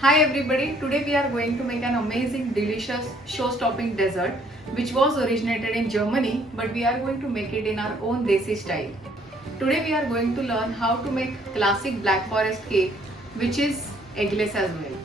Hi everybody, today we are going to make an amazing delicious show-stopping dessert which was originated in Germany, but we are going to make it in our own desi style. Today we are going to learn how to make classic black forest cake which is eggless as well.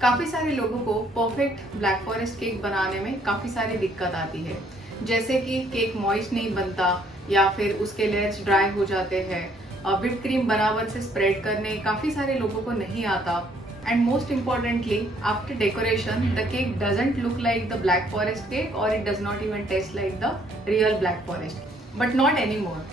काफ़ी सारे लोगों को perfect black forest cake बनाने में काफ़ी सारी दिक्कत आती है, जैसे कि केक मॉइस्ट नहीं बनता या फिर उसके लेयर्स ड्राई हो जाते हैं, व्हिप क्रीम बराबर से स्प्रेड करने काफ़ी सारे लोगों को नहीं आता, and most importantly after decoration the cake doesn't look like the black forest cake और it does not even taste like the real black forest, but not any more.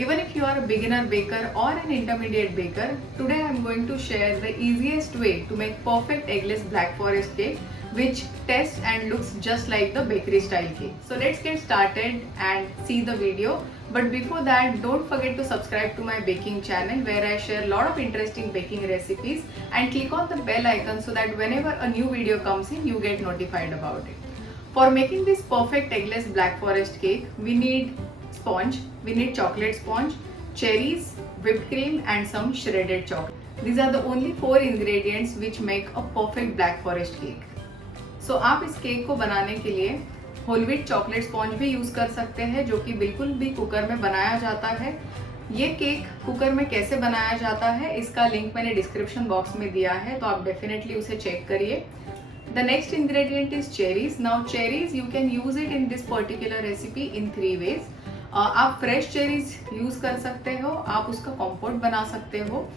Even if you are a beginner baker or an intermediate baker, today I am going to share the easiest way to make perfect eggless black forest cake which tastes and looks just like the bakery style cake. So let's get started and see the video. But before that, don't forget to subscribe to my baking channel where I share a lot of interesting baking recipes, and click on the bell icon so that whenever a new video comes in, you get notified about it. For making this perfect eggless black forest cake, we need sponge, we need chocolate sponge, cherries, whipped cream and some shredded chocolate. These are the only 4 ingredients which make a perfect black forest cake. So आप इस cake को बनाने के लिए whole wheat chocolate sponge भी use कर सकते हैं जो कि बिल्कुल भी कुकर में बनाया जाता है. ये केक कुकर में कैसे बनाया जाता है इसका लिंक मैंने डिस्क्रिप्शन बॉक्स में दिया है, तो आप डेफिनेटली उसे चेक करिए. The next ingredient is cherries. Now cherries you can use it in this particular recipe in 3 ways. आप फ्रेश चेरीज यूज़ कर सकते हो, आप उसका कॉम्पोट बना सकते हो.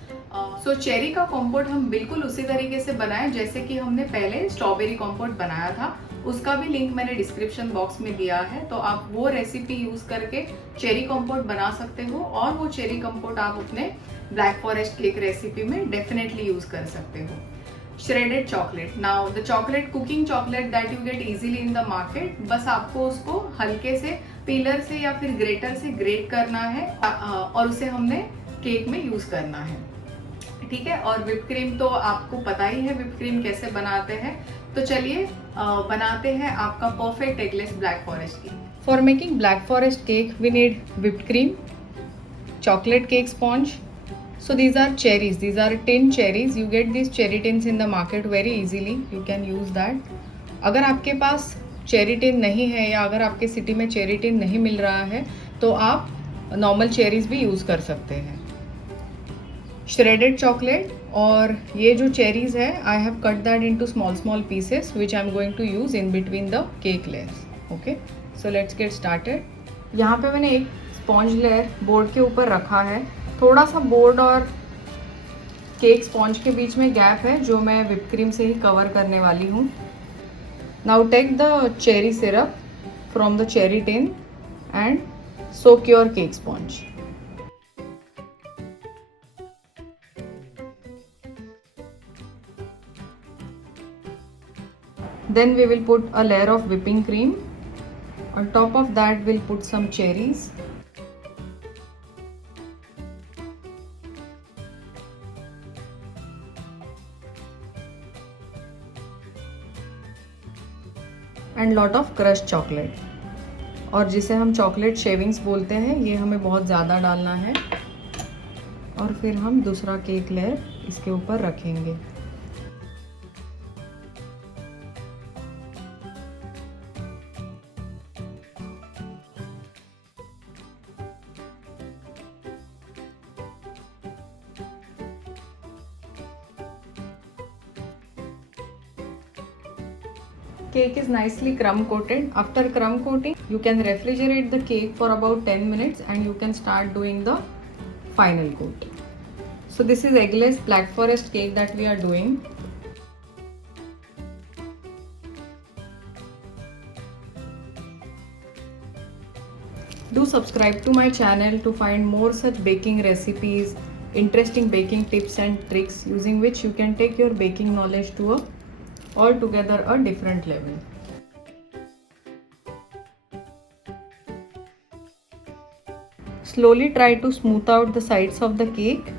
सो चेरी का कॉम्पोट हम बिल्कुल उसी तरीके से बनाएं जैसे कि हमने पहले स्ट्रॉबेरी कॉम्पोट बनाया था. उसका भी लिंक मैंने डिस्क्रिप्शन बॉक्स में दिया है, तो आप वो रेसिपी यूज़ करके चेरी कॉम्पोट बना सकते हो और वो चेरी कॉम्पोट आप अपने ब्लैक फॉरेस्ट केक रेसिपी में डेफिनेटली यूज़ कर सकते हो. Shredded chocolate. Now the chocolate, cooking chocolate that you get easily in the market, बस आपको उसको हल्के से पीलर से या फिर ग्रेटर से ग्रेट करना है और उसे हमने केक में यूज करना है. ठीक है. और whipped क्रीम तो आपको पता ही है whipped क्रीम कैसे बनाते हैं, तो चलिए बनाते हैं आपका perfect eggless black forest cake. For making black forest cake we need whipped cream, chocolate cake sponge. So these are cherries, these are tin cherries. You get these cherry tins in the market very easily, you can use that. अगर आपके पास cherry tin नहीं है या अगर आपके city में cherry tin नहीं मिल रहा है तो आप नॉर्मल चेरीज भी यूज़ कर सकते हैं. श्रेडेड चॉकलेट, और ये जो चेरीज है I have cut that into small small pieces which I am going to use in between the cake layers. Okay, so let's get started. यहाँ पे मैंने एक स्पॉन्ज लेयर बोर्ड के ऊपर रखा है. थोड़ा सा बोर्ड और केक स्पॉन्ज के बीच में गैप है जो मैं whipped क्रीम से ही कवर करने वाली हूँ. Now take the cherry syrup from the cherry tin and soak your cake sponge. Then we will put a layer of whipping cream. On top of that we'll put some cherries. And lot of crushed chocolate, और जिसे हम chocolate shavings बोलते हैं, ये हमें बहुत ज़्यादा डालना है. और फिर हम दूसरा केक लेयर इसके ऊपर रखेंगे. Cake is nicely crumb coated. After crumb coating, you can refrigerate the cake for about 10 minutes and you can start doing the final coat. So this is eggless black forest cake that we are doing. Do subscribe to my channel to find more such baking recipes, interesting baking tips and tricks using which you can take your baking knowledge to altogether a different level. Slowly try to smooth out the sides of the cake.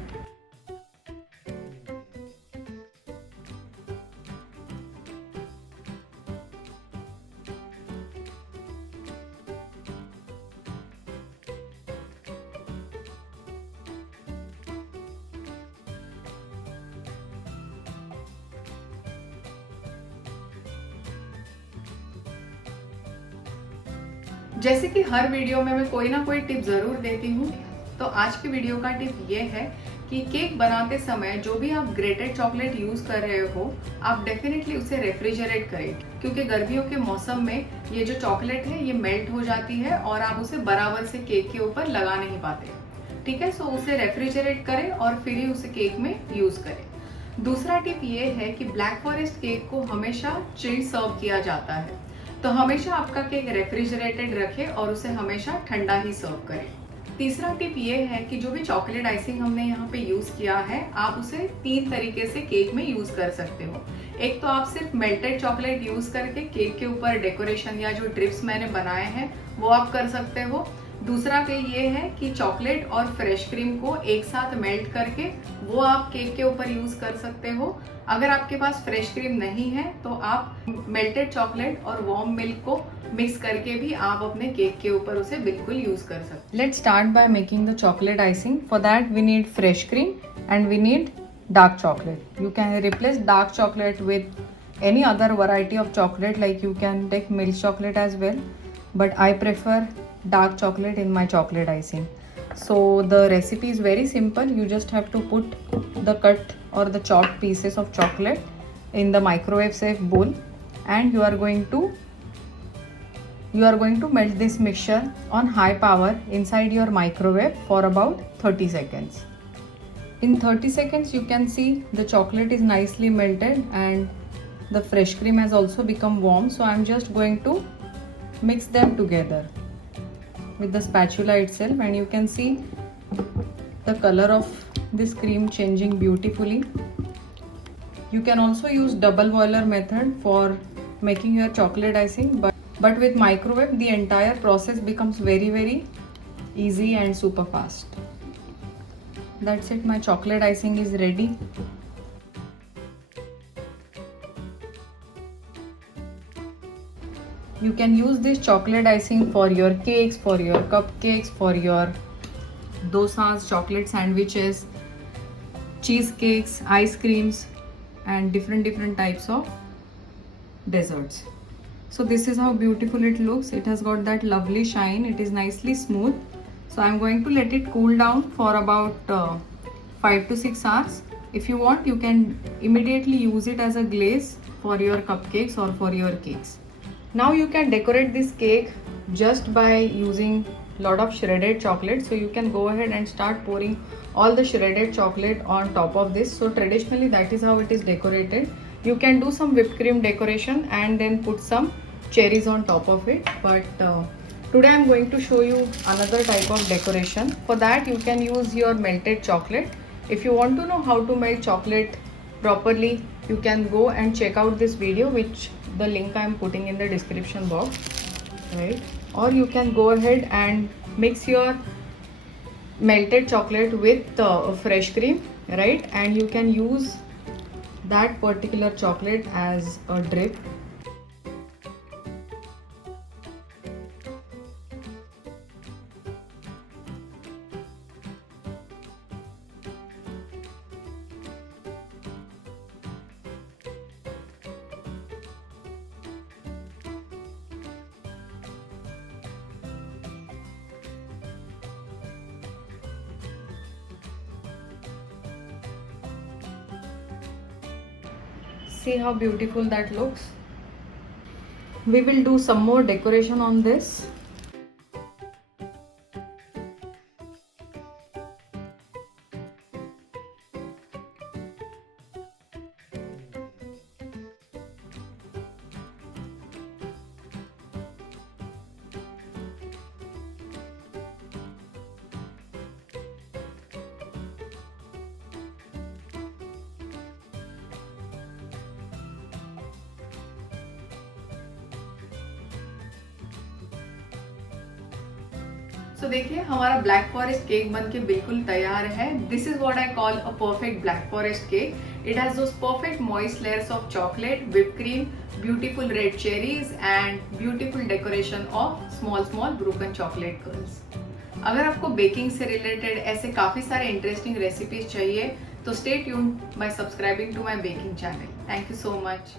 जैसे कि हर video में मैं कोई ना कोई tip ज़रूर देती हूँ, तो आज की वीडियो का टिप ये है कि केक बनाते समय जो भी आप ग्रेटेड चॉकलेट यूज़ कर रहे हो, आप डेफिनेटली उसे रेफ्रिजरेट करें, क्योंकि गर्मियों के मौसम में ये जो चॉकलेट है ये मेल्ट हो जाती है और आप उसे बराबर से केक के ऊपर लगा नहीं पाते। ठीक है, सो उसे रेफ्रिजरेट करें और फिर ही उसे केक में यूज़ करें। दूसरा टिप ये है कि ब्लैक फॉरेस्ट केक को हमेशा चिल्ड सर्व किया जाता है, तो हमेशा आपका केक रेफ्रिजरेटेड रखें और उसे हमेशा ठंडा ही सर्व करें। तीसरा टिप ये है कि जो भी चॉकलेट आइसिंग हमने यहाँ पे यूज़ किया है, आप उसे 3 तरीके से केक में यूज़ कर सकते हो। एक तो आप सिर्फ मेल्टेड चॉकलेट यूज़ करके केक के ऊपर डेकोरेशन या जो ड्रिप्स मैंने बनाए हैं वो आप कर सकते हो। दूसरा के ये है कि चॉकलेट और फ्रेश क्रीम को एक साथ मेल्ट करके वो आप केक के ऊपर यूज़ कर सकते हो। अगर आपके पास फ्रेश क्रीम नहीं है तो आप मेल्टेड चॉकलेट और वार्म मिल्क को मिक्स करके भी आप अपने केक के ऊपर उसे बिल्कुल यूज़ कर सकते हैं। Let's start by making the chocolate icing. For that we need fresh cream and we need dark chocolate. You can replace dark chocolate with any other variety of chocolate, like you can take milk chocolate as well, but I prefer dark chocolate in my chocolate icing. So the recipe is very simple. You just have to put the cut or the chopped pieces of chocolate in the microwave safe bowl, and you are going to melt this mixture on high power inside your microwave for about 30 seconds. In 30 seconds you can see the chocolate is nicely melted and the fresh cream has also become warm, so I'm just going to mix them together with the spatula itself, and you can see the color of this cream changing beautifully. You can also use double boiler method for making your chocolate icing, but with microwave the entire process becomes very easy and super fast. That's it, my chocolate icing is ready. You can use this chocolate icing for your cakes, for your cupcakes, for your dosas, chocolate sandwiches, cheesecakes, ice creams, and different types of desserts. So this is how beautiful it looks. It has got that lovely shine. It is nicely smooth. So I'm going to let it cool down for about 5 to 6 hours. If you want, you can immediately use it as a glaze for your cupcakes or for your cakes. Now you can decorate this cake just by using lot of shredded chocolate. So you can go ahead and start pouring all the shredded chocolate on top of this. So traditionally that is how it is decorated. You can do some whipped cream decoration and then put some cherries on top of it, but today I'm going to show you another type of decoration. For that you can use your melted chocolate. If you want to know how to melt chocolate properly, you can go and check out this video, which the link I am putting in the description box, right? Or you can go ahead and mix your melted chocolate with fresh cream, right? And you can use that particular chocolate as a drip. See how beautiful that looks. We will do some more decoration on this. तो देखिए हमारा black forest cake बनके बिल्कुल तैयार है। This is what I call a perfect black forest cake. It has those perfect moist layers of chocolate, whipped cream, beautiful red cherries and beautiful decoration of small broken chocolate curls. अगर आपको baking से related ऐसे काफ़ी सारे interesting recipes चाहिए तो stay tuned by subscribing to my baking channel. Thank you so much.